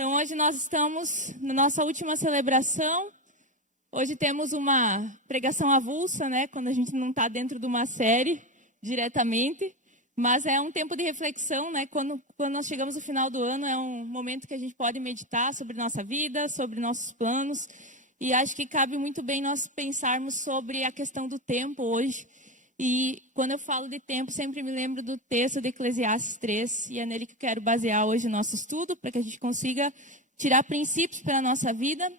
Então, hoje nós estamos na nossa última celebração. Hoje temos uma pregação avulsa, né? Quando a gente não está dentro de uma série diretamente. Mas é um tempo de reflexão, né? Quando nós chegamos no final do ano, é um momento que a gente pode meditar sobre nossa vida, sobre nossos planos. E acho que cabe muito bem nós pensarmos sobre a questão do tempo hoje. E quando eu falo de tempo, sempre me lembro do texto de Eclesiastes 3, e é nele que eu quero basear hoje o nosso estudo, para que a gente consiga tirar princípios para a nossa vida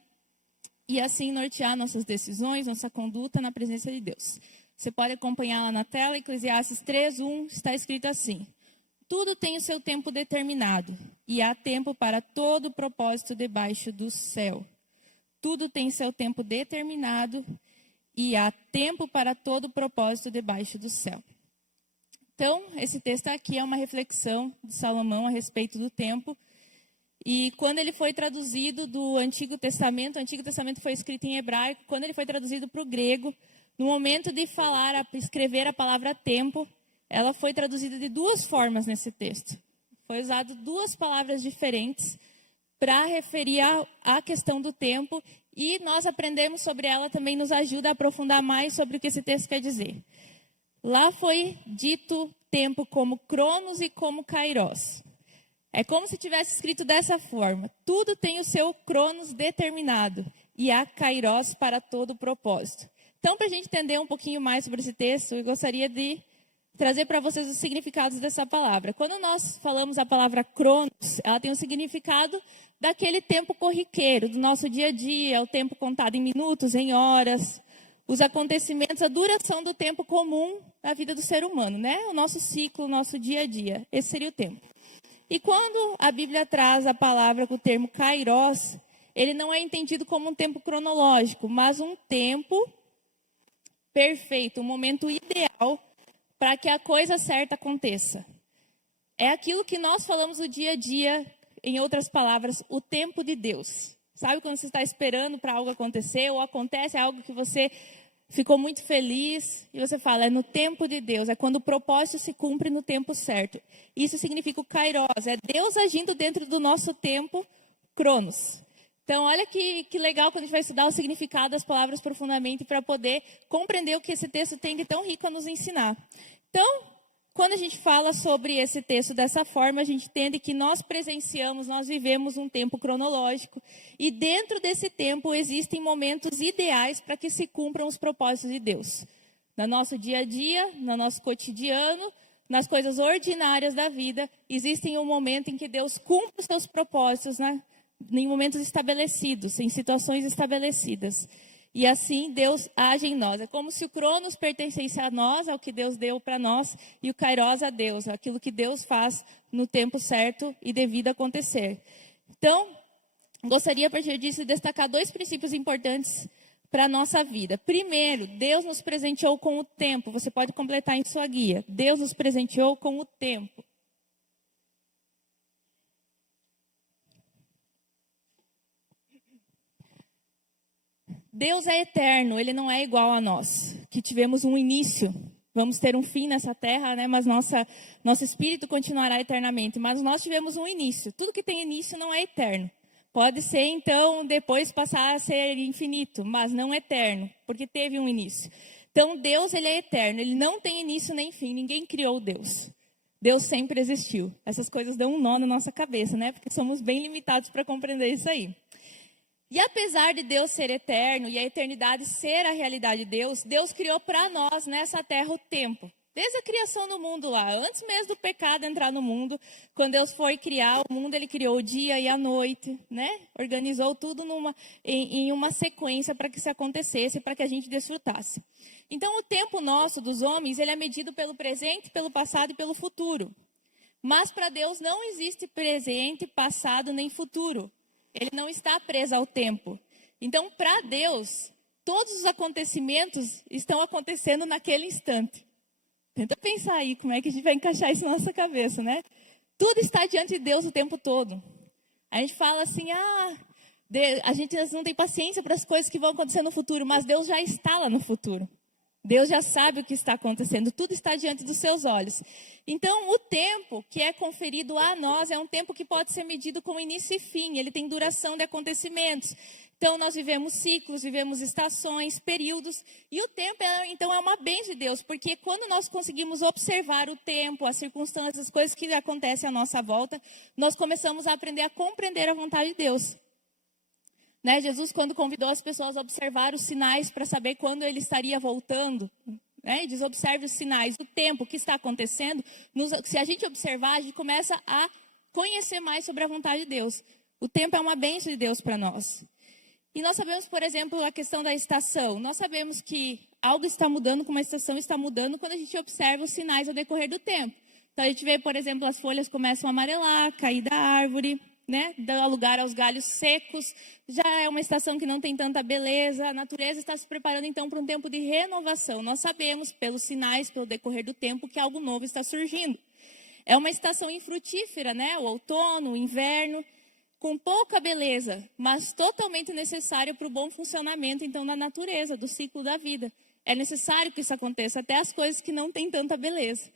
e assim nortear nossas decisões, nossa conduta na presença de Deus. Você pode acompanhar lá na tela, Eclesiastes 3:1, está escrito assim: tudo tem o seu tempo determinado, e há tempo para todo propósito debaixo do céu. Tudo tem seu tempo determinado, e há tempo para todo propósito debaixo do céu. Então, esse texto aqui é uma reflexão de Salomão a respeito do tempo. E quando ele foi traduzido do Antigo Testamento, o Antigo Testamento foi escrito em hebraico, quando ele foi traduzido para o grego, no momento de escrever a palavra tempo, ela foi traduzida de duas formas nesse texto. Foi usado duas palavras diferentes para referir à questão do tempo, e nós aprendemos sobre ela, também nos ajuda a aprofundar mais sobre o que esse texto quer dizer. Lá foi dito tempo como cronos e como kairos. É como se tivesse escrito dessa forma: tudo tem o seu cronos determinado, e há kairos para todo propósito. Então, para a gente entender um pouquinho mais sobre esse texto, eu gostaria de trazer para vocês os significados dessa palavra. Quando nós falamos a palavra cronos, ela tem um significado daquele tempo corriqueiro, do nosso dia a dia, o tempo contado em minutos, em horas, os acontecimentos, a duração do tempo comum na vida do ser humano, né? O nosso ciclo, o nosso dia a dia, esse seria o tempo. E quando a Bíblia traz a palavra com o termo kairos, ele não é entendido como um tempo cronológico, mas um tempo perfeito, um momento ideal para que a coisa certa aconteça. É aquilo que nós falamos no dia a dia, em outras palavras, o tempo de Deus. Sabe quando você está esperando para algo acontecer, ou acontece algo que você ficou muito feliz, e você fala, é no tempo de Deus, é quando o propósito se cumpre no tempo certo. Isso significa o kairos, é Deus agindo dentro do nosso tempo, cronos. Então, olha que legal quando a gente vai estudar o significado das palavras profundamente para poder compreender o que esse texto tem de tão rico a nos ensinar. Então, quando a gente fala sobre esse texto dessa forma, a gente entende que nós presenciamos, nós vivemos um tempo cronológico, e dentro desse tempo existem momentos ideais para que se cumpram os propósitos de Deus. No nosso dia a dia, no nosso cotidiano, nas coisas ordinárias da vida, existem um momento em que Deus cumpre os seus propósitos, né? Em momentos estabelecidos, em situações estabelecidas. E assim Deus age em nós. É como se o cronos pertencesse a nós, ao que Deus deu para nós, e o kairos a Deus, aquilo que Deus faz no tempo certo e devido acontecer. Então, gostaria, a partir disso, de destacar dois princípios importantes para a nossa vida. Primeiro, Deus nos presenteou com o tempo. Você pode completar em sua guia. Deus nos presenteou com o tempo. Deus é eterno, Ele não é igual a nós, que tivemos um início. Vamos ter um fim nessa terra, né? Mas nosso espírito continuará eternamente. Mas nós tivemos um início. Tudo que tem início não é eterno. Pode ser, então, depois passar a ser infinito, mas não eterno, porque teve um início. Então, Deus, Ele é eterno. Ele não tem início nem fim. Ninguém criou Deus. Deus sempre existiu. Essas coisas dão um nó na nossa cabeça, né? Porque somos bem limitados para compreender isso aí. E apesar de Deus ser eterno e a eternidade ser a realidade de Deus, Deus criou para nós nessa terra o tempo. Desde a criação do mundo lá, antes mesmo do pecado entrar no mundo, quando Deus foi criar o mundo, Ele criou o dia e a noite, né? Organizou tudo em uma sequência para que isso acontecesse, para que a gente desfrutasse. Então, o tempo nosso, dos homens, ele é medido pelo presente, pelo passado e pelo futuro. Mas para Deus não existe presente, passado nem futuro. Ele não está preso ao tempo. Então, para Deus, todos os acontecimentos estão acontecendo naquele instante. Tenta pensar aí como é que a gente vai encaixar isso na nossa cabeça, né? Tudo está diante de Deus o tempo todo. A gente fala assim, a gente não tem paciência para as coisas que vão acontecer no futuro, mas Deus já está lá no futuro. Deus já sabe o que está acontecendo, tudo está diante dos seus olhos. Então, o tempo que é conferido a nós é um tempo que pode ser medido com início e fim, ele tem duração de acontecimentos. Então, nós vivemos ciclos, vivemos estações, períodos, e o tempo, então, é uma bênção de Deus, porque quando nós conseguimos observar o tempo, as circunstâncias, as coisas que acontecem à nossa volta, nós começamos a aprender a compreender a vontade de Deus. Né? Jesus, quando convidou as pessoas a observar os sinais para saber quando ele estaria voltando, né? Diz, observe os sinais, o tempo, o que está acontecendo. Se a gente observar, a gente começa a conhecer mais sobre a vontade de Deus. O tempo é uma bênção de Deus para nós. E nós sabemos, por exemplo, a questão da estação. Nós sabemos que algo está mudando, como a estação está mudando, quando a gente observa os sinais ao decorrer do tempo. Então, a gente vê, por exemplo, as folhas começam a amarelar, cair da árvore, né? Dá lugar aos galhos secos. Já é uma estação que não tem tanta beleza. A natureza está se preparando, então, para um tempo de renovação. Nós sabemos, pelos sinais, pelo decorrer do tempo, que algo novo está surgindo. É uma estação infrutífera, né? O outono, o inverno, com pouca beleza, mas totalmente necessária para o bom funcionamento, então, da natureza, do ciclo da vida. É necessário que isso aconteça, até as coisas que não têm tanta beleza.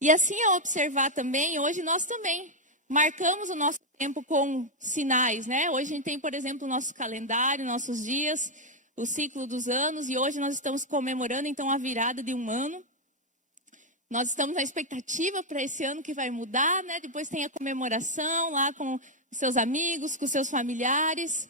E assim, ao observar também, hoje nós também marcamos o nosso tempo com sinais, né? Hoje a gente tem, por exemplo, o nosso calendário, nossos dias, o ciclo dos anos, e hoje nós estamos comemorando, então, a virada de um ano. Nós estamos na expectativa para esse ano que vai mudar, né? Depois tem a comemoração lá com seus amigos, com seus familiares.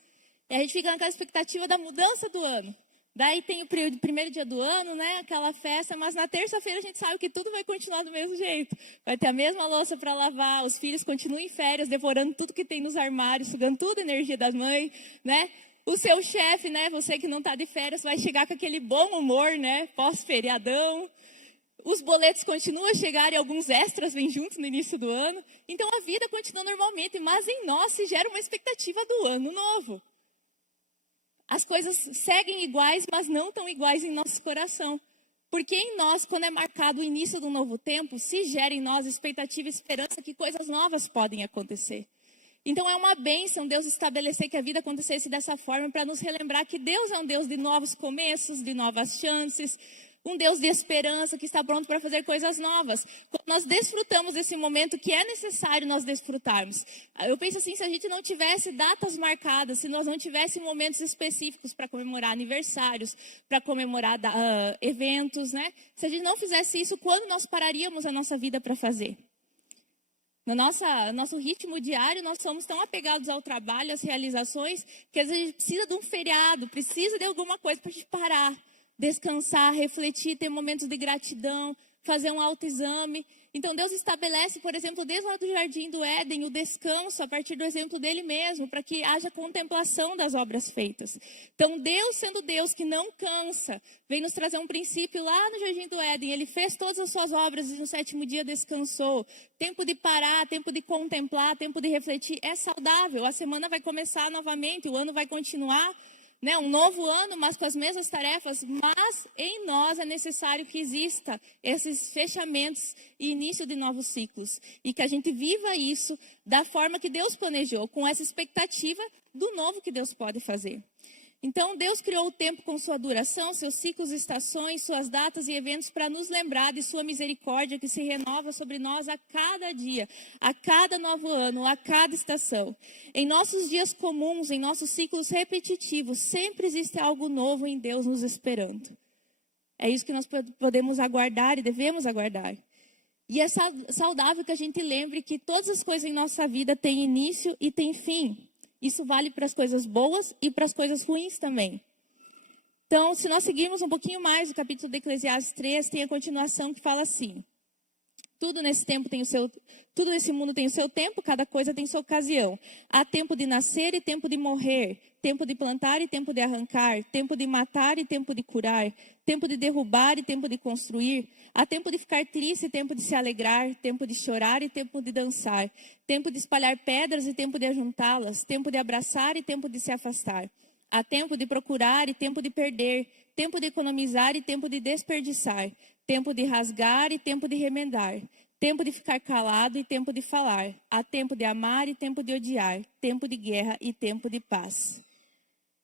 E a gente fica naquela expectativa da mudança do ano. Daí tem o primeiro dia do ano, né? Aquela festa, mas na terça-feira a gente sabe que tudo vai continuar do mesmo jeito. Vai ter a mesma louça para lavar, os filhos continuam em férias, devorando tudo que tem nos armários, sugando toda a energia das mães, né? O seu chefe, né? Você que não está de férias, vai chegar com aquele bom humor, né? Pós-feriadão. Os boletos continuam a chegar e alguns extras vêm juntos no início do ano. Então, a vida continua normalmente, mas em nós se gera uma expectativa do ano novo. As coisas seguem iguais, mas não tão iguais em nosso coração. Porque em nós, quando é marcado o início do novo tempo, se gera em nós expectativa e esperança que coisas novas podem acontecer. Então, é uma bênção Deus estabelecer que a vida acontecesse dessa forma para nos relembrar que Deus é um Deus de novos começos, de novas chances, um Deus de esperança que está pronto para fazer coisas novas. Quando nós desfrutamos desse momento que é necessário nós desfrutarmos. Eu penso assim, se a gente não tivesse datas marcadas, se nós não tivéssemos momentos específicos para comemorar aniversários, para comemorar eventos, né? Se a gente não fizesse isso, quando nós pararíamos a nossa vida para fazer? No nosso ritmo diário, nós somos tão apegados ao trabalho, às realizações, que às vezes a gente precisa de um feriado, precisa de alguma coisa para a gente parar, descansar, refletir, ter momentos de gratidão, fazer um autoexame. Então, Deus estabelece, por exemplo, desde lá do Jardim do Éden, o descanso a partir do exemplo dele mesmo, para que haja contemplação das obras feitas. Então, Deus, sendo Deus que não cansa, vem nos trazer um princípio lá no Jardim do Éden. Ele fez todas as suas obras e no sétimo dia descansou. Tempo de parar, tempo de contemplar, tempo de refletir é saudável. A semana vai começar novamente, o ano vai continuar. Né, um novo ano, mas com as mesmas tarefas, mas em nós é necessário que exista esses fechamentos e início de novos ciclos. E que a gente viva isso da forma que Deus planejou, com essa expectativa do novo que Deus pode fazer. Então, Deus criou o tempo com sua duração, seus ciclos, estações, suas datas e eventos para nos lembrar de sua misericórdia que se renova sobre nós a cada dia, a cada novo ano, a cada estação. Em nossos dias comuns, em nossos ciclos repetitivos, sempre existe algo novo em Deus nos esperando. É isso que nós podemos aguardar e devemos aguardar. E é saudável que a gente lembre que todas as coisas em nossa vida têm início e têm fim. Isso vale para as coisas boas e para as coisas ruins também. Então, se nós seguirmos um pouquinho mais, o capítulo de Eclesiastes 3 tem a continuação que fala assim: tudo nesse mundo tem o seu tempo, cada coisa tem sua ocasião. Há tempo de nascer e tempo de morrer, tempo de plantar e tempo de arrancar, tempo de matar e tempo de curar, tempo de derrubar e tempo de construir. Há tempo de ficar triste e tempo de se alegrar, tempo de chorar e tempo de dançar, tempo de espalhar pedras e tempo de ajuntá-las, tempo de abraçar e tempo de se afastar. Há tempo de procurar e tempo de perder, tempo de economizar e tempo de desperdiçar, tempo de rasgar e tempo de remendar, tempo de ficar calado e tempo de falar. Há tempo de amar e tempo de odiar, tempo de guerra e tempo de paz.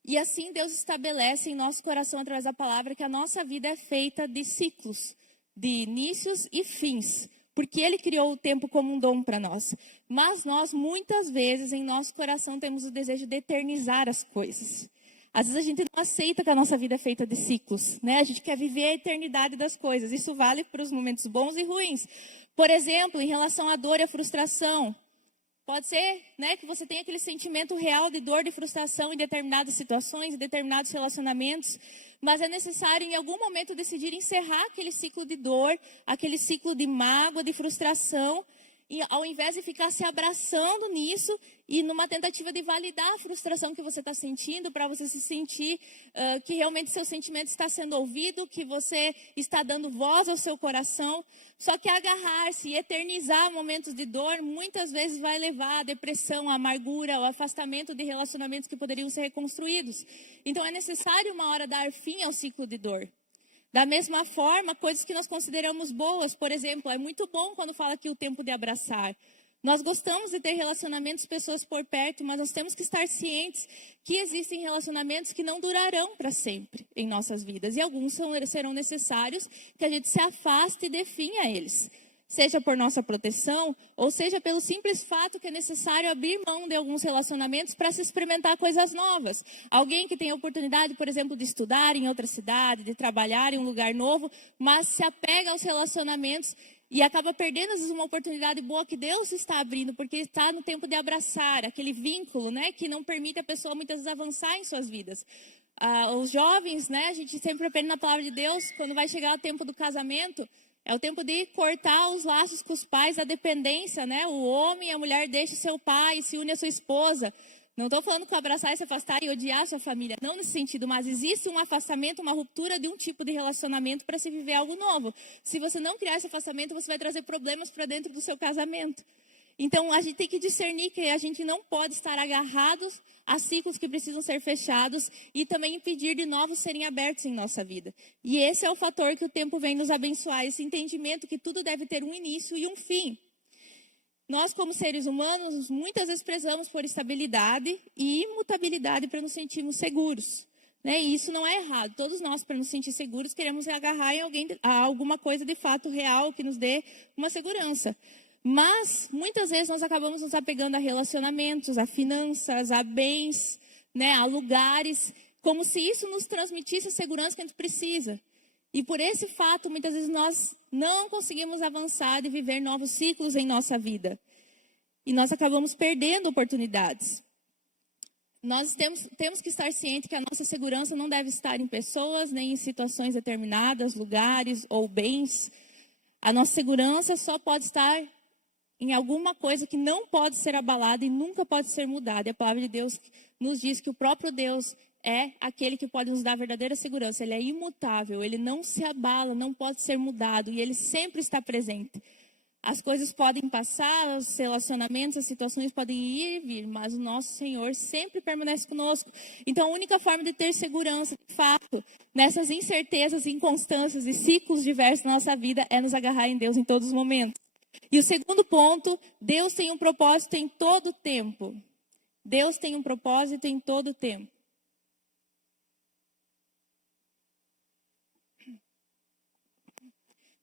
E assim Deus estabelece em nosso coração, através da palavra, que a nossa vida é feita de ciclos, de inícios e fins. Porque Ele criou o tempo como um dom para nós. Mas nós, muitas vezes, em nosso coração, temos o desejo de eternizar as coisas. Às vezes a gente não aceita que a nossa vida é feita de ciclos, né? A gente quer viver a eternidade das coisas. Isso vale para os momentos bons e ruins. Por exemplo, em relação à dor e à frustração. Pode ser, né, que você tenha aquele sentimento real de dor, de frustração em determinadas situações, em determinados relacionamentos, mas é necessário em algum momento decidir encerrar aquele ciclo de dor, aquele ciclo de mágoa, de frustração, e ao invés de ficar se abraçando nisso e numa tentativa de validar a frustração que você está sentindo, para você se sentir que realmente seu sentimento está sendo ouvido, que você está dando voz ao seu coração. Só que agarrar-se e eternizar momentos de dor, muitas vezes vai levar à depressão, à amargura, ao afastamento de relacionamentos que poderiam ser reconstruídos. Então é necessário uma hora dar fim ao ciclo de dor. Da mesma forma, coisas que nós consideramos boas, por exemplo, é muito bom quando fala aqui o tempo de abraçar. Nós gostamos de ter relacionamentos, pessoas por perto, mas nós temos que estar cientes que existem relacionamentos que não durarão para sempre em nossas vidas. E alguns serão necessários que a gente se afaste e dê fim a eles. Seja por nossa proteção, ou seja pelo simples fato que é necessário abrir mão de alguns relacionamentos para se experimentar coisas novas. Alguém que tem a oportunidade, por exemplo, de estudar em outra cidade, de trabalhar em um lugar novo, mas se apega aos relacionamentos e acaba perdendo, às vezes, uma oportunidade boa que Deus está abrindo, porque está no tempo de abraçar, aquele vínculo, né, que não permite a pessoa muitas vezes avançar em suas vidas. Os jovens, né, a gente sempre aprende na palavra de Deus, quando vai chegar o tempo do casamento, é o tempo de cortar os laços com os pais da dependência, né? O homem e a mulher deixam seu pai e se une à sua esposa. Não estou falando que abraçar e se afastar e odiar a sua família, não nesse sentido, mas existe um afastamento, uma ruptura de um tipo de relacionamento para se viver algo novo. Se você não criar esse afastamento, você vai trazer problemas para dentro do seu casamento. Então, a gente tem que discernir que a gente não pode estar agarrados a ciclos que precisam ser fechados e também impedir de novos serem abertos em nossa vida. E esse é o fator que o tempo vem nos abençoar, esse entendimento que tudo deve ter um início e um fim. Nós, como seres humanos, muitas vezes prezamos por estabilidade e imutabilidade para nos sentirmos seguros. Né? E isso não é errado. Todos nós, para nos sentir seguros, queremos agarrar em alguma coisa de fato real que nos dê uma segurança. Mas, muitas vezes, nós acabamos nos apegando a relacionamentos, a finanças, a bens, né, a lugares, como se isso nos transmitisse a segurança que a gente precisa. E por esse fato, muitas vezes, nós não conseguimos avançar e viver novos ciclos em nossa vida. E nós acabamos perdendo oportunidades. Nós temos que estar cientes que a nossa segurança não deve estar em pessoas, nem em situações determinadas, lugares ou bens. A nossa segurança só pode estar em alguma coisa que não pode ser abalada e nunca pode ser mudada. E a palavra de Deus nos diz que o próprio Deus é aquele que pode nos dar a verdadeira segurança. Ele é imutável, ele não se abala, não pode ser mudado e ele sempre está presente. As coisas podem passar, os relacionamentos, as situações podem ir e vir, mas o nosso Senhor sempre permanece conosco. Então, a única forma de ter segurança, de fato, nessas incertezas, inconstâncias e ciclos diversos da nossa vida é nos agarrar em Deus em todos os momentos. E o segundo ponto, Deus tem um propósito em todo o tempo. Deus tem um propósito em todo o tempo.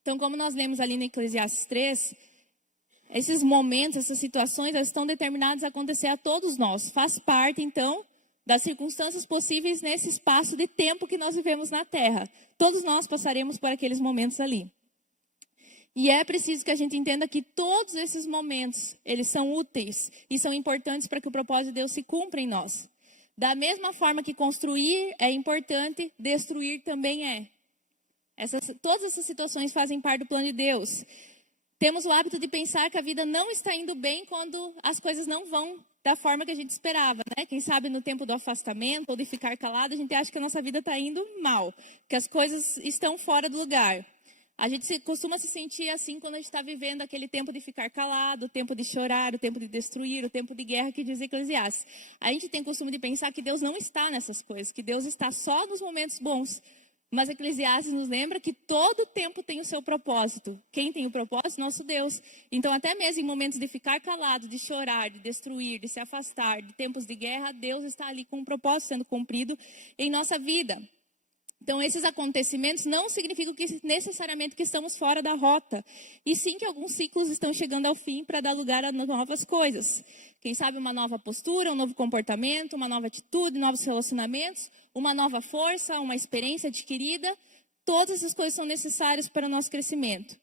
Então, como nós lemos ali no Eclesiastes 3, esses momentos, essas situações, elas estão determinadas a acontecer a todos nós. Faz parte, então, das circunstâncias possíveis nesse espaço de tempo que nós vivemos na Terra. Todos nós passaremos por aqueles momentos ali. E é preciso que a gente entenda que todos esses momentos, eles são úteis e são importantes para que o propósito de Deus se cumpra em nós. Da mesma forma que construir é importante, destruir também é. Todas essas situações fazem parte do plano de Deus. Temos o hábito de pensar que a vida não está indo bem quando as coisas não vão da forma que a gente esperava, né? Quem sabe no tempo do afastamento ou de ficar calado, a gente acha que a nossa vida está indo mal, que as coisas estão fora do lugar. A gente costuma se sentir assim quando a gente está vivendo aquele tempo de ficar calado, o tempo de chorar, o tempo de destruir, o tempo de guerra que diz A gente tem o costume de pensar que Deus não está nessas coisas, que Deus está só nos momentos bons. Mas Eclesiastes nos lembra que todo tempo tem o seu propósito. Quem tem o propósito? Nosso Deus. Então, até mesmo em momentos de ficar calado, de chorar, de destruir, de se afastar, de tempos de guerra, Deus está ali com um propósito sendo cumprido em nossa vida. Então, esses acontecimentos não significam que necessariamente que estamos fora da rota, e sim que alguns ciclos estão chegando ao fim para dar lugar a novas coisas. Quem sabe uma nova postura, um novo comportamento, uma nova atitude, novos relacionamentos, uma nova força, uma experiência adquirida. Todas essas coisas são necessárias para o nosso crescimento.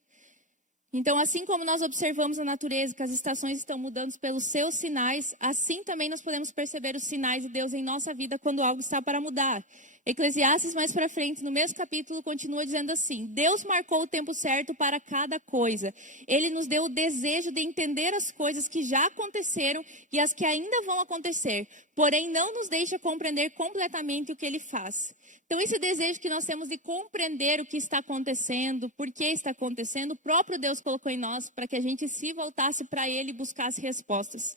Então, assim como nós observamos a natureza, que as estações estão mudando pelos seus sinais, assim também nós podemos perceber os sinais de Deus em nossa vida quando algo está para mudar. Eclesiastes, mais para frente, no mesmo capítulo, continua dizendo assim: Deus marcou o tempo certo para cada coisa. Ele nos deu o desejo de entender as coisas que já aconteceram e as que ainda vão acontecer, porém não nos deixa compreender completamente o que Ele faz. Então, esse desejo que nós temos de compreender o que está acontecendo, por que está acontecendo, o próprio Deus colocou em nós para que a gente se voltasse para Ele e buscasse respostas.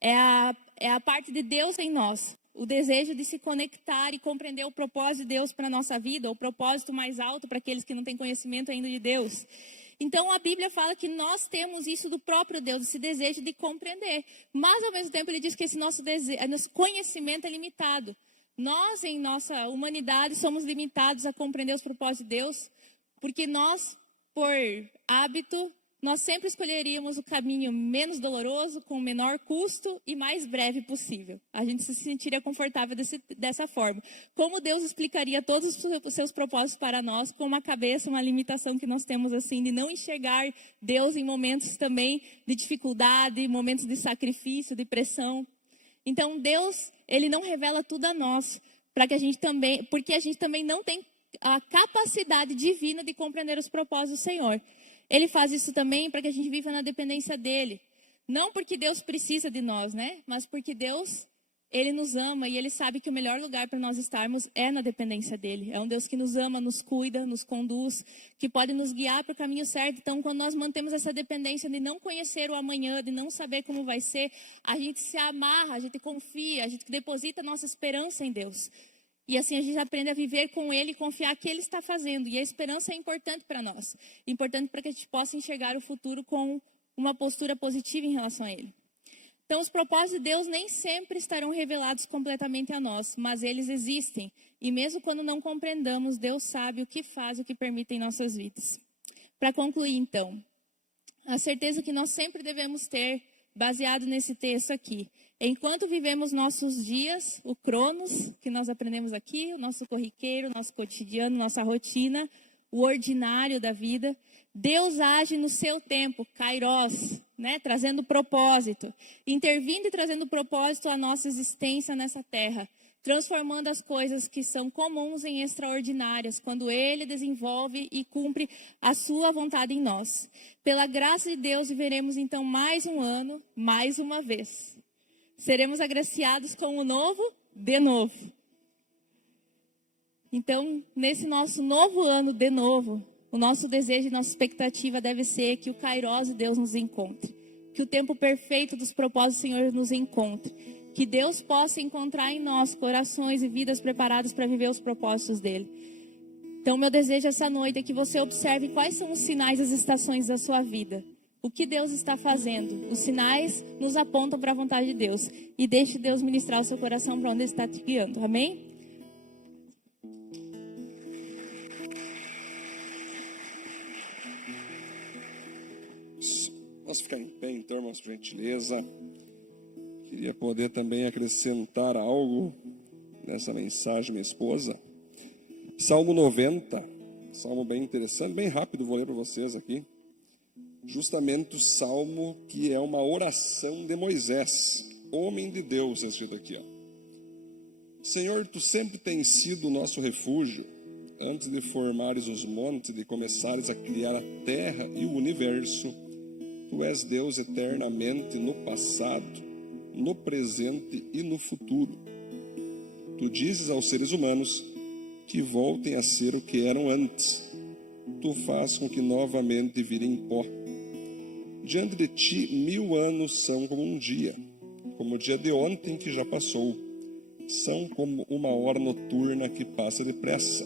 É a parte de Deus em nós, o desejo de se conectar e compreender o propósito de Deus para a nossa vida, o propósito mais alto para aqueles que não têm conhecimento ainda de Deus. Então, a Bíblia fala que nós temos isso do próprio Deus, esse desejo de compreender. Mas, ao mesmo tempo, ele diz que esse nosso conhecimento é limitado. Nós, em nossa humanidade, somos limitados a compreender os propósitos de Deus, porque nós, por hábito, nós sempre escolheríamos o caminho menos doloroso, com o menor custo e mais breve possível. A gente se sentiria confortável dessa forma. Como Deus explicaria todos os seus propósitos para nós, com uma cabeça, uma limitação que nós temos assim, de não enxergar Deus em momentos também de dificuldade, momentos de sacrifício, de pressão. Então, Deus, Ele não revela tudo a nós, porque a gente também não tem a capacidade divina de compreender os propósitos do Senhor. Ele faz isso também para que a gente viva na dependência dEle. Não porque Deus precisa de nós, né? Mas porque Deus, Ele nos ama e Ele sabe que o melhor lugar para nós estarmos é na dependência dEle. É um Deus que nos ama, nos cuida, nos conduz, que pode nos guiar para o caminho certo. Então, quando nós mantemos essa dependência de não conhecer o amanhã, de não saber como vai ser, a gente se amarra, a gente confia, a gente deposita a nossa esperança em Deus. E assim a gente aprende a viver com Ele e confiar que Ele está fazendo. E a esperança é importante para nós. Importante para que a gente possa enxergar o futuro com uma postura positiva em relação a Ele. Então, os propósitos de Deus nem sempre estarão revelados completamente a nós, mas eles existem. E mesmo quando não compreendamos, Deus sabe o que faz e o que permite em nossas vidas. Para concluir, então, a certeza que nós sempre devemos ter, baseado nesse texto aqui. Enquanto vivemos nossos dias, o Cronos, que nós aprendemos aqui, o nosso corriqueiro, nosso cotidiano, nossa rotina, o ordinário da vida, Deus age no seu tempo, Kairos, né? Trazendo propósito, intervindo e trazendo propósito à nossa existência nessa terra, transformando as coisas que são comuns em extraordinárias, quando Ele desenvolve e cumpre a sua vontade em nós. Pela graça de Deus, viveremos então mais um ano, mais uma vez. Seremos agraciados com o novo, de novo. Então, nesse nosso novo ano, de novo, o nosso desejo e nossa expectativa deve ser que o Kairos de Deus nos encontre. Que o tempo perfeito dos propósitos do Senhor nos encontre. Que Deus possa encontrar em nós corações e vidas preparadas para viver os propósitos dEle. Então, meu desejo essa noite é que você observe quais são os sinais das estações da sua vida. O que Deus está fazendo? Os sinais nos apontam para a vontade de Deus. E deixe Deus ministrar o seu coração para onde Ele está te guiando. Amém? Vamos ficar em pé, então, irmãos, por gentileza. Queria poder também acrescentar algo nessa mensagem, minha esposa. Salmo 90, salmo bem interessante, bem rápido, vou ler para vocês aqui. Justamente o salmo que é uma oração de Moisés, homem de Deus, é escrito aqui. Senhor, Tu sempre tens sido o nosso refúgio, antes de formares os montes, de começares a criar a terra e o universo. Tu és Deus eternamente no passado, no presente e no futuro. Tu dizes aos seres humanos que voltem a ser o que eram antes. Tu fazes com que novamente virem pó. Diante de ti, 1000 anos são como um dia, como o dia de ontem que já passou. São como uma hora noturna que passa depressa.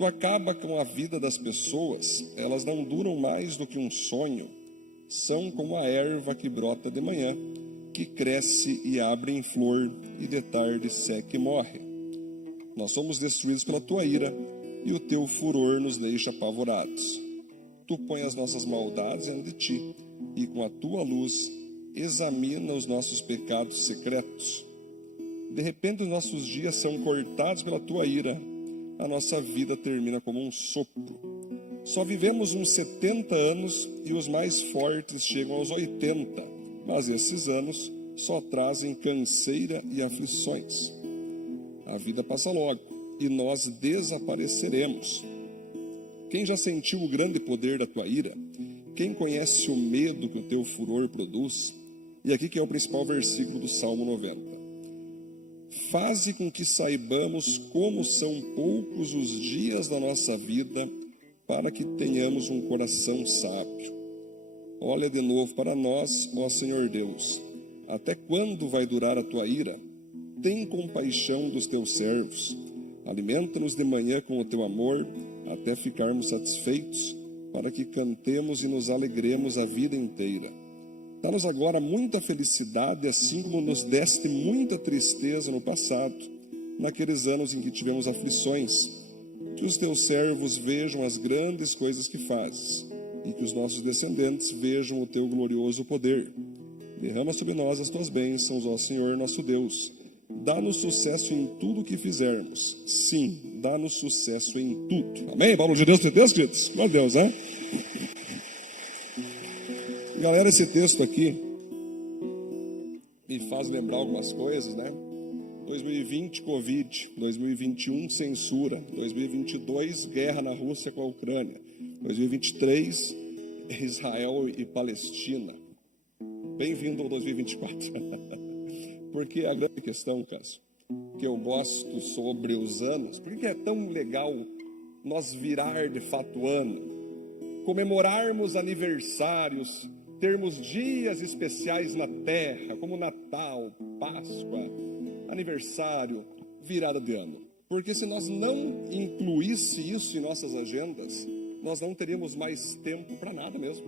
Tu acaba com a vida das pessoas, elas não duram mais do que um sonho. São como a erva que brota de manhã, que cresce e abre em flor, e de tarde seca e morre. Nós somos destruídos pela tua ira, e o teu furor nos deixa apavorados. Tu põe as nossas maldades diante de ti, e com a tua luz examina os nossos pecados secretos. De repente os nossos dias são cortados pela tua ira, a nossa vida termina como um sopro. Só vivemos uns 70 anos e os mais fortes chegam aos 80, mas esses anos só trazem canseira e aflições. A vida passa logo e nós desapareceremos. Quem já sentiu o grande poder da tua ira? Quem conhece o medo que o teu furor produz? E aqui que é o principal versículo do Salmo 90. Faze com que saibamos como são poucos os dias da nossa vida, para que tenhamos um coração sábio. Olha de novo para nós, ó Senhor Deus. Até quando vai durar a tua ira? Tem compaixão dos teus servos. Alimenta-nos de manhã com o teu amor, até ficarmos satisfeitos, para que cantemos e nos alegremos a vida inteira. Dá-nos agora muita felicidade, assim como nos deste muita tristeza no passado, naqueles anos em que tivemos aflições. Que os teus servos vejam as grandes coisas que fazes, e que os nossos descendentes vejam o teu glorioso poder. Derrama sobre nós as tuas bênçãos, ó Senhor nosso Deus. Dá-nos sucesso em tudo o que fizermos. Sim, dá-nos sucesso em tudo. Amém? Paulo de Deus, queridos? Glória a Deus, né? Galera, esse texto aqui me faz lembrar algumas coisas, né? 2020, Covid. 2021, censura. 2022, guerra na Rússia com a Ucrânia. 2023, Israel e Palestina. Bem-vindo ao 2024. Porque a grande questão, Cássio, que eu gosto sobre os anos, por que é tão legal nós virar de fato ano, comemorarmos aniversários, termos dias especiais na terra, como Natal, Páscoa, aniversário, virada de ano. Porque se nós não incluísse isso em nossas agendas, nós não teríamos mais tempo para nada mesmo.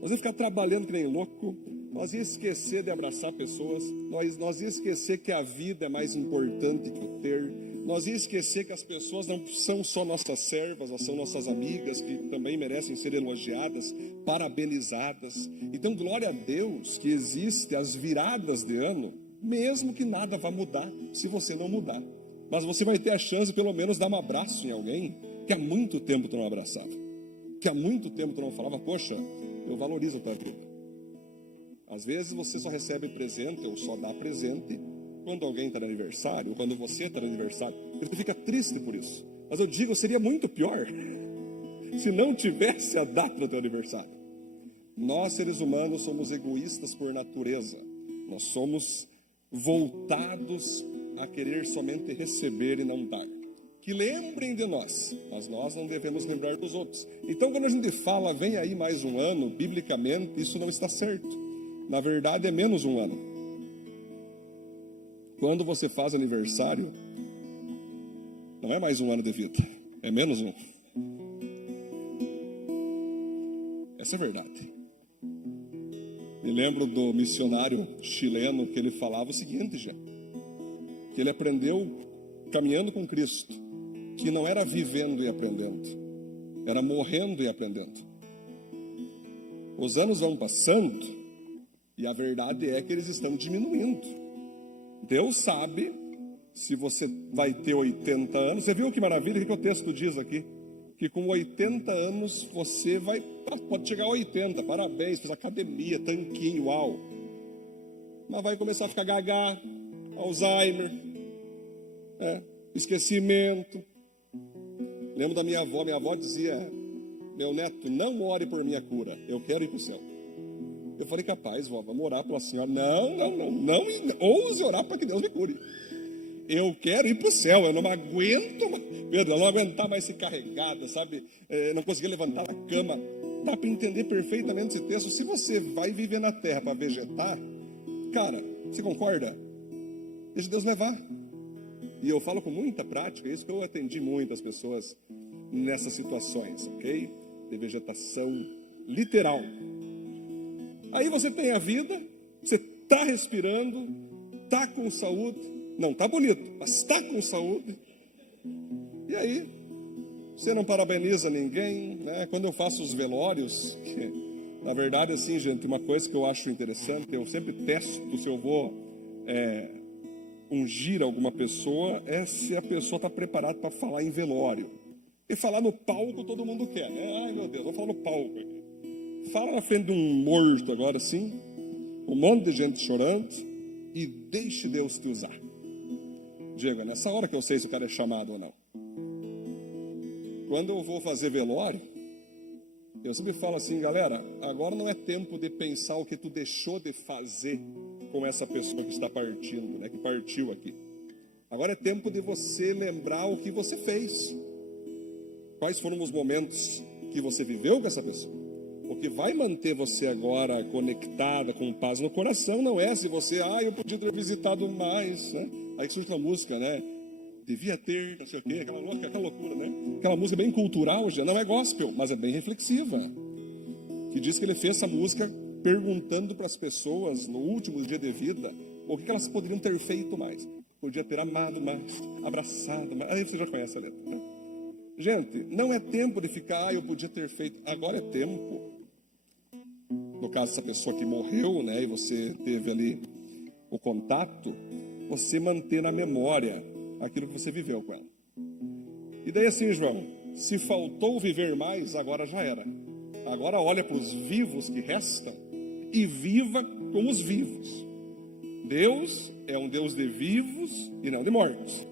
Nós ia ficar trabalhando que nem louco, nós ia esquecer de abraçar pessoas, nós ia esquecer que a vida é mais importante que o ter, nós ia esquecer que as pessoas não são só nossas servas, elas são nossas amigas, que também merecem ser elogiadas, parabenizadas. Então, glória a Deus que existem as viradas de ano, mesmo que nada vá mudar, se você não mudar. Mas você vai ter a chance de pelo menos dar um abraço em alguém que há muito tempo tu não abraçava, que há muito tempo tu não falava, poxa, eu valorizo a tua vida. Às vezes você só recebe presente ou só dá presente quando alguém está de aniversário, ou quando você está de aniversário. Você fica triste por isso. Mas eu digo, seria muito pior se não tivesse a data do teu aniversário. Nós, seres humanos, somos egoístas por natureza. Nós somos voltados a querer somente receber e não dar. Que lembrem de nós, mas nós não devemos lembrar dos outros. Então, quando a gente fala, vem aí mais um ano, biblicamente, isso não está certo. Na verdade, é menos um ano. Quando você faz aniversário, não é mais um ano de vida, é menos um. Essa é a verdade. Me lembro do missionário chileno que ele falava o seguinte, já, que ele aprendeu caminhando com Cristo, que não era vivendo e aprendendo, era morrendo e aprendendo. Os anos vão passando e a verdade é que eles estão diminuindo. Deus sabe se você vai ter 80 anos. Você viu que maravilha? O que o texto diz aqui? Que com 80 anos você pode chegar a 80, parabéns, fez academia, tanquinho, uau. Mas vai começar a ficar gaga, Alzheimer, esquecimento. Lembro da minha avó dizia, meu neto, não ore por minha cura, eu quero ir para o céu. Eu falei, capaz, vó, vamos orar pela senhora. Não ouse orar para que Deus me cure. Eu quero ir para o céu, eu não aguento, Pedro, eu não aguentar mais ser carregada, sabe? Não conseguir levantar da cama. Dá para entender perfeitamente esse texto. Se você vai viver na terra para vegetar, cara, você concorda? Deixa Deus levar. E eu falo com muita prática, isso que eu atendi muitas pessoas. nessas situações, ok? De vegetação literal. Aí você tem a vida, você está respirando, está com saúde, não está bonito, mas está com saúde. E aí, você não parabeniza ninguém, né? Quando eu faço os velórios, na verdade, assim, gente, uma coisa que eu acho interessante, eu sempre testo se eu vou ungir alguma pessoa, é se a pessoa está preparada para falar em velório. E falar no palco todo mundo quer, né? Ai, meu Deus, vou falar no palco aqui. Fala na frente de um morto agora, assim, um monte de gente chorando, e deixe Deus te usar. Diego, é nessa hora que eu sei se o cara é chamado ou não. Quando eu vou fazer velório, eu sempre falo assim, galera, agora não é tempo de pensar o que tu deixou de fazer com essa pessoa que está partindo, né, que partiu aqui. Agora é tempo de você lembrar o que você fez. Quais foram os momentos que você viveu com essa pessoa? O que vai manter você agora conectada, com paz no coração, não é se você, eu podia ter visitado mais, né? Aí que surge uma música, né? Devia ter, não sei o quê, aquela loucura, né? Aquela música bem cultural, já não é gospel, mas é bem reflexiva. Que diz que ele fez essa música perguntando para as pessoas, no último dia de vida, o que elas poderiam ter feito mais. Podia ter amado mais, abraçado mais. Aí você já conhece a letra, né? Gente, não é tempo de ficar, eu podia ter feito. Agora é tempo. No caso dessa pessoa que morreu, né, e você teve ali o contato, você manter na memória aquilo que você viveu com ela. E daí assim, João, se faltou viver mais, agora já era. Agora olha para os vivos que restam e viva com os vivos. Deus é um Deus de vivos e não de mortos.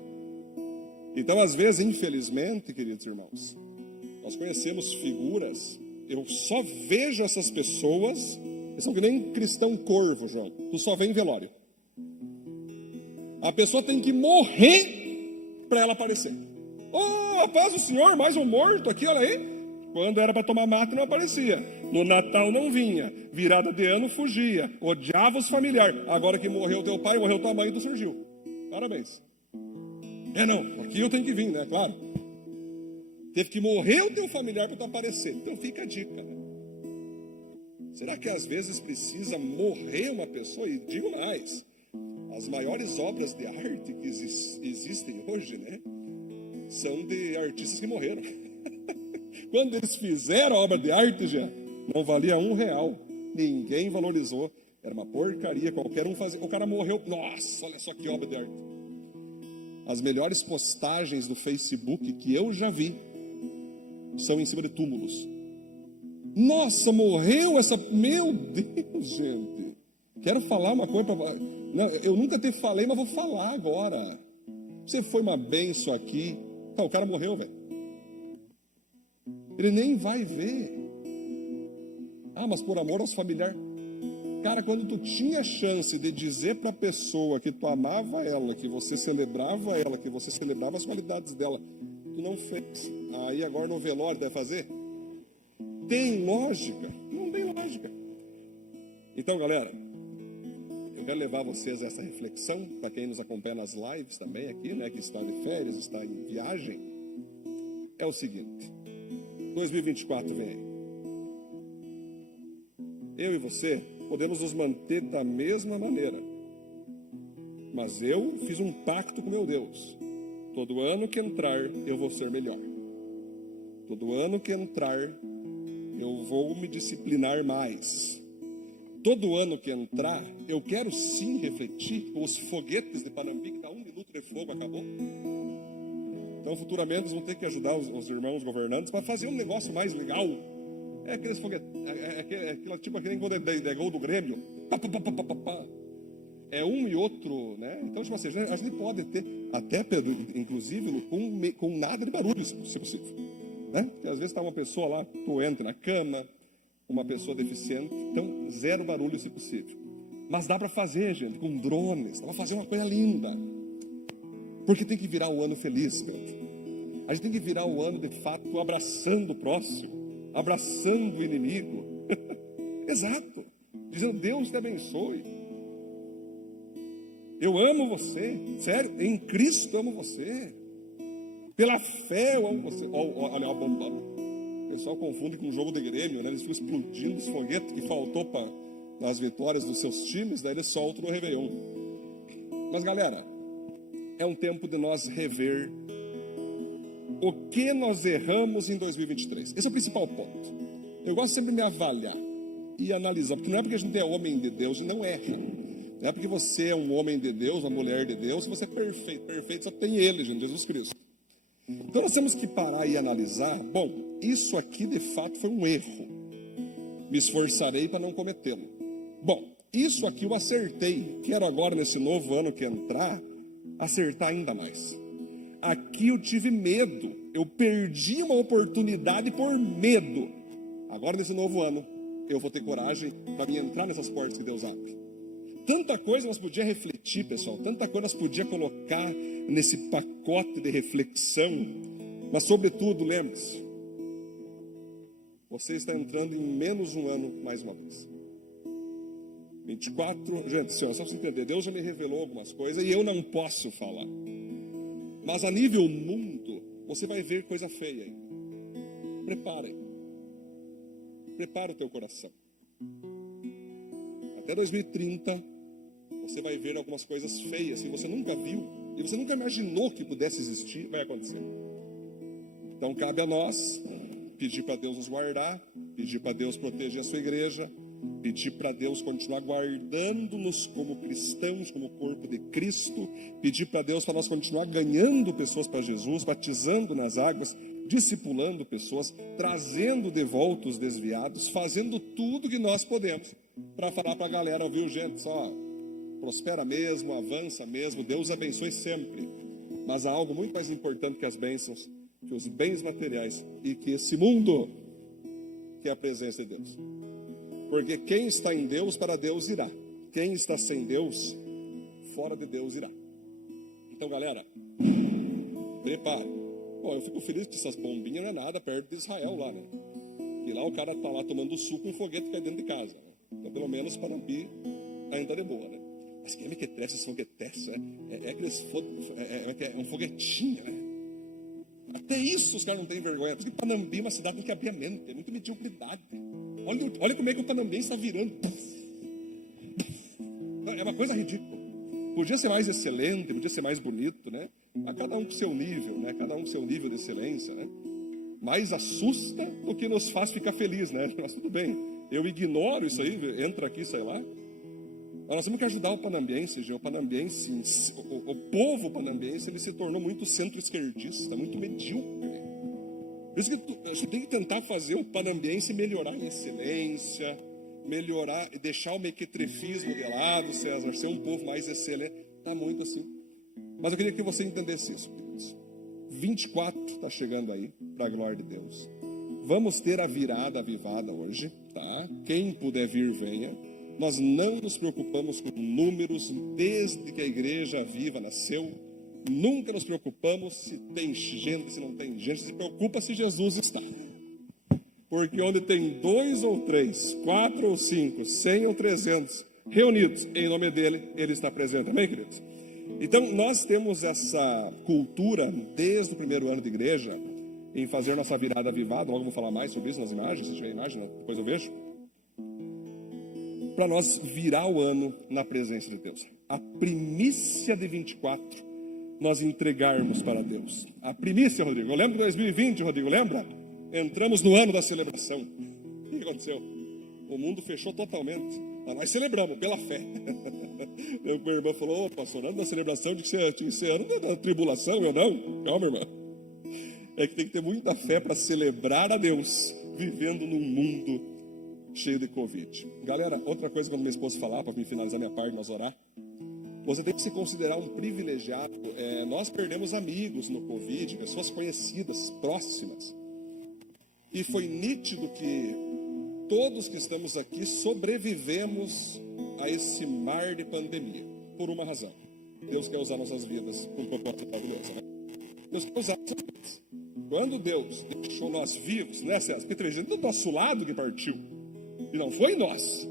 Então, às vezes, infelizmente, queridos irmãos, nós conhecemos figuras, eu só vejo essas pessoas, eles são que nem cristão corvo, João, tu só vê em velório. A pessoa tem que morrer para ela aparecer. Oh, a paz do Senhor, mais um morto aqui, olha aí. Quando era para tomar mate não aparecia. No Natal não vinha. Virada de ano fugia. Odiava os familiares. Agora que morreu teu pai, morreu tua mãe, tu surgiu. Parabéns. Não, aqui eu tenho que vir, né? Claro. Teve que morrer o teu familiar para tu aparecer. Então fica a dica, né? Será que às vezes precisa morrer uma pessoa? E digo mais, as maiores obras de arte que existem hoje, né? São de artistas que morreram. Quando eles fizeram a obra de arte, já não valia R$1. Ninguém valorizou. Era uma porcaria, qualquer um fazia. O cara morreu. Nossa, olha só que obra de arte. As melhores postagens do Facebook que eu já vi são em cima de túmulos. Nossa, morreu essa... Meu Deus, gente. Quero falar uma coisa para... Não, eu nunca te falei, mas vou falar agora. Você foi uma benção aqui. Tá, o cara morreu, velho. Ele nem vai ver. Mas por amor aos familiares. Cara, quando tu tinha chance de dizer para a pessoa que tu amava ela, que você celebrava ela, que você celebrava as qualidades dela, tu não fez. Aí agora no velório deve fazer? Tem lógica? Não tem lógica. Então, galera, eu quero levar vocês a essa reflexão, para quem nos acompanha nas lives também aqui, né, que está de férias, está em viagem. É o seguinte, 2024 vem aí. Eu e você podemos nos manter da mesma maneira. Mas eu fiz um pacto com meu Deus. Todo ano que entrar, eu vou ser melhor. Todo ano que entrar, eu vou me disciplinar mais. Todo ano que entrar, eu quero sim refletir com os foguetes de Panambi, que dá 1 minuto de fogo, acabou. Então, futuramente, eles vão ter que ajudar os irmãos governantes para fazer um negócio mais legal. É aqueles foguetes, tipo aquele gol do Grêmio. É um e outro, né? Então, tipo assim, a gente pode ter, até, Pedro, inclusive, com nada de barulho, se possível. Né? Porque às vezes está uma pessoa lá, doente na cama, uma pessoa deficiente, então zero barulho, se possível. Mas dá para fazer, gente, com drones, dá para fazer uma coisa linda. Porque tem que virar o ano feliz, Pedro. A gente tem que virar o ano, de fato, abraçando o próximo. Abraçando o inimigo. Exato. Dizendo, Deus te abençoe. Eu amo você. Sério, em Cristo amo você. Pela fé, olha a bomba. O pessoal confunde com um jogo de Grêmio, né? Eles ficam explodindo os foguetes que faltou nas vitórias dos seus times, daí eles soltam no Réveillon. Mas galera, é um tempo de nós rever o que nós erramos em 2023. Esse é o principal ponto. Eu gosto sempre de me avaliar e analisar, porque não é porque a gente é homem de Deus e não erra. Não é porque você é um homem de Deus, uma mulher de Deus, você é perfeito. Perfeito só tem Ele, gente, Jesus Cristo. Então nós temos que parar e analisar. Bom, isso aqui de fato foi um erro. Me esforçarei para não cometê-lo. Bom, isso aqui eu acertei. Quero agora, nesse novo ano que entrar, acertar ainda mais. Aqui eu tive medo. Eu perdi uma oportunidade por medo. Agora, nesse novo ano, eu vou ter coragem para me entrar nessas portas que Deus abre. Tanta coisa nós podíamos refletir, pessoal. Tanta coisa nós podíamos colocar nesse pacote de reflexão. Mas, sobretudo, lembre-se, você está entrando em menos um ano mais uma vez. 24, gente, só para você entender, Deus já me revelou algumas coisas e eu não posso falar. Mas a nível mundo, você vai ver coisa feia aí. Prepare o teu coração. Até 2030, você vai ver algumas coisas feias que você nunca viu e você nunca imaginou que pudesse existir, vai acontecer. Então cabe a nós pedir para Deus nos guardar, pedir para Deus proteger a sua igreja, pedir para Deus continuar guardando-nos como cristãos, como corpo de Cristo, pedir para Deus para nós continuar ganhando pessoas para Jesus, batizando nas águas, discipulando pessoas, trazendo de volta os desviados, fazendo tudo que nós podemos para falar para a galera, viu gente, só prospera mesmo, avança mesmo, Deus abençoe sempre. Mas há algo muito mais importante que as bênçãos, que os bens materiais e que esse mundo, que é a presença de Deus. Porque quem está em Deus, para Deus irá. Quem está sem Deus, fora de Deus irá. Então, galera, prepare. Bom, eu fico feliz que essas bombinhas não é nada perto de Israel lá, né? E lá o cara tá lá tomando suco com um foguete que cai dentro de casa, né? Então, pelo menos, Panambi ainda é boa, né? Mas quem é que traz esses foguetes? É um foguetinho, né? Até isso os caras não têm vergonha. Porque Panambi é uma cidade em que havia mente, é muito mediocridade. Olha como é que o Panambi está virando. É uma coisa ridícula. Podia ser mais excelente, podia ser mais bonito, né? A cada um com seu nível, né? Cada um com seu nível de excelência, né? Mais assusta do que nos faz ficar feliz, né? Mas tudo bem. Eu ignoro isso aí, entra aqui, sai lá. Mas nós temos que ajudar o panambiense, gente. O povo panambiense, ele se tornou muito centro-esquerdista, muito medíocre. Por isso que a gente tem que tentar fazer o panambiense melhorar em excelência, melhorar e deixar o mequetrefismo de lado, César, ser um povo mais excelente. Está muito assim. Mas eu queria que você entendesse isso, queridos. 24 está chegando aí, para a glória de Deus. Vamos ter a virada avivada hoje, tá? Quem puder vir, venha. Nós não nos preocupamos com números desde que a igreja viva nasceu. Nunca nos preocupamos se tem gente, se não tem gente. Se preocupa se Jesus está. Porque onde tem 2 ou 3, 4 ou 5, 100 ou 300 reunidos em nome dele, ele está presente. Amém, queridos? Então, nós temos essa cultura desde o primeiro ano de igreja em fazer nossa virada avivada. Logo vou falar mais sobre isso nas imagens. Se tiver imagem, depois eu vejo. Para nós virar o ano na presença de Deus. A primícia de 24, nós entregarmos para Deus. A primícia, Rodrigo. Eu lembro de 2020, Rodrigo, lembra? Entramos no ano da celebração. O que aconteceu? O mundo fechou totalmente. Mas nós celebramos pela fé. Meu irmão falou, pastor, ano da celebração tinha que ser ano da tribulação. Eu não. Calma, irmão. É que tem que ter muita fé para celebrar a Deus, vivendo num mundo cheio de Covid. Galera, outra coisa quando minha esposa falar, para me finalizar minha parte, nós orar, você tem que se considerar um privilegiado. Nós perdemos amigos no Covid, pessoas conhecidas, próximas. E foi nítido que todos que estamos aqui sobrevivemos a esse mar de pandemia, por uma razão. Deus quer usar nossas vidas com um propósito maravilhoso, né? Deus quer usar nossas vidas. Quando Deus deixou nós vivos, né, César? Porque teve gente do nosso lado que partiu. E não foi nós.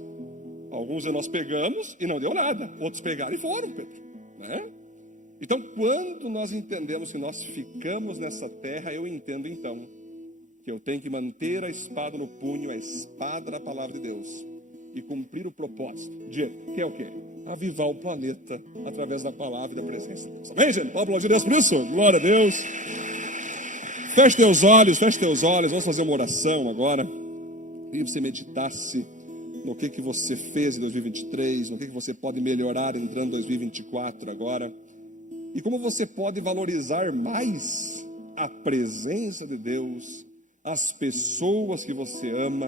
Alguns de nós pegamos e não deu nada. Outros pegaram e foram, Pedro. Né? Então, quando nós entendemos que nós ficamos nessa terra, eu entendo então que eu tenho que manter a espada no punho, a espada da palavra de Deus, e cumprir o propósito que é o quê? Avivar o planeta através da palavra e da presença de Deus. Amém, gente? Pode aplaudir Deus por isso? Glória a Deus. Feche teus olhos, vamos fazer uma oração agora. Queria que você meditasse no que você fez em 2023, no que você pode melhorar entrando em 2024 agora, e como você pode valorizar mais a presença de Deus, as pessoas que você ama,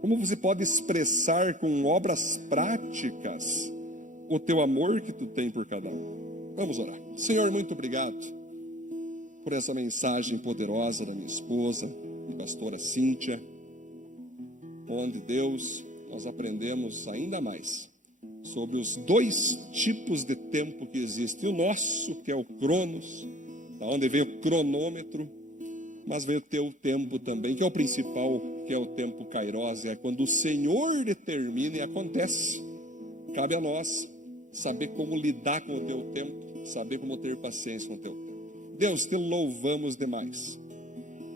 como você pode expressar com obras práticas o teu amor que tu tem por cada um. Vamos orar. Senhor, muito obrigado por essa mensagem poderosa da minha esposa e pastora Cíntia, onde, Deus, nós aprendemos ainda mais sobre os dois tipos de tempo que existem. O nosso, que é o Cronos, da onde vem o cronômetro, mas veio ter o tempo também, que é o principal, que é o tempo Kairos, é quando o Senhor determina e acontece. Cabe a nós saber como lidar com o teu tempo, saber como ter paciência com o teu tempo. Deus, te louvamos demais,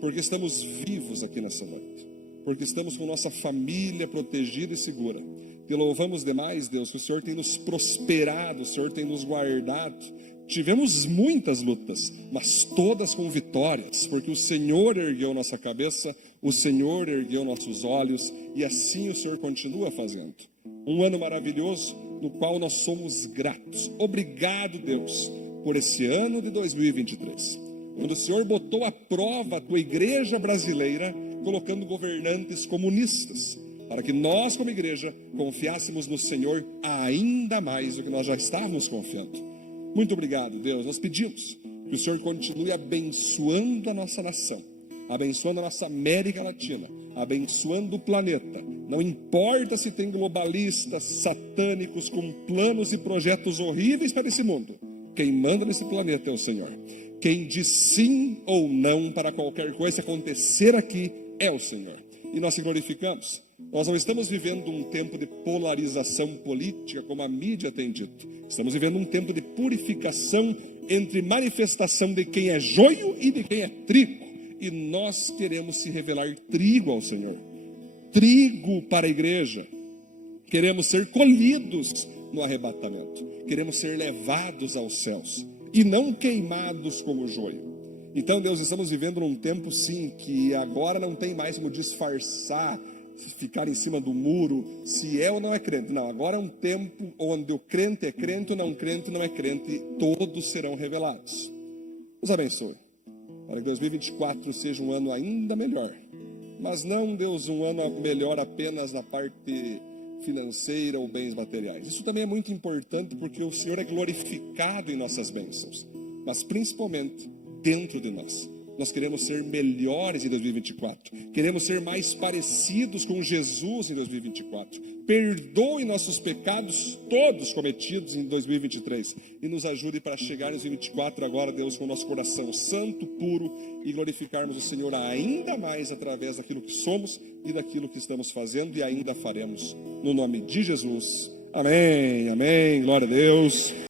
porque estamos vivos aqui nessa noite, porque estamos com nossa família protegida e segura. Te louvamos demais, Deus, que o Senhor tem nos prosperado, o Senhor tem nos guardado. Tivemos muitas lutas, mas todas com vitórias, porque o Senhor ergueu nossa cabeça, o Senhor ergueu nossos olhos, e assim o Senhor continua fazendo. Um ano maravilhoso, no qual nós somos gratos. Obrigado, Deus, por esse ano de 2023, onde o Senhor botou à prova a tua igreja brasileira, colocando governantes comunistas, para que nós, como igreja, confiássemos no Senhor ainda mais do que nós já estávamos confiando. Muito obrigado, Deus. Nós pedimos que o Senhor continue abençoando a nossa nação, abençoando a nossa América Latina, abençoando o planeta. Não importa se tem globalistas, satânicos, com planos e projetos horríveis para esse mundo. Quem manda nesse planeta é o Senhor. Quem diz sim ou não para qualquer coisa acontecer aqui é o Senhor. E nós te glorificamos. Nós não estamos vivendo um tempo de polarização política, como a mídia tem dito. Estamos vivendo um tempo de purificação entre manifestação de quem é joio e de quem é trigo. E nós queremos se revelar trigo ao Senhor. Trigo para a igreja. Queremos ser colhidos no arrebatamento. Queremos ser levados aos céus e não queimados como joio. Então, Deus, estamos vivendo num tempo, sim, que agora não tem mais como disfarçar, ficar em cima do muro, se é ou não é crente. Não, agora é um tempo onde o crente é crente, o não crente não é crente, e todos serão revelados. Nos abençoe, para que 2024 seja um ano ainda melhor. Mas não, Deus, um ano melhor apenas na parte financeira ou bens materiais. Isso também é muito importante, porque o Senhor é glorificado em nossas bênçãos, mas principalmente dentro de nós. Nós queremos ser melhores em 2024. Queremos ser mais parecidos com Jesus em 2024. Perdoe nossos pecados todos cometidos em 2023. E nos ajude para chegar em 2024 agora, Deus, com o nosso coração santo, puro, e glorificarmos o Senhor ainda mais através daquilo que somos e daquilo que estamos fazendo e ainda faremos. No nome de Jesus. Amém, amém. Glória a Deus.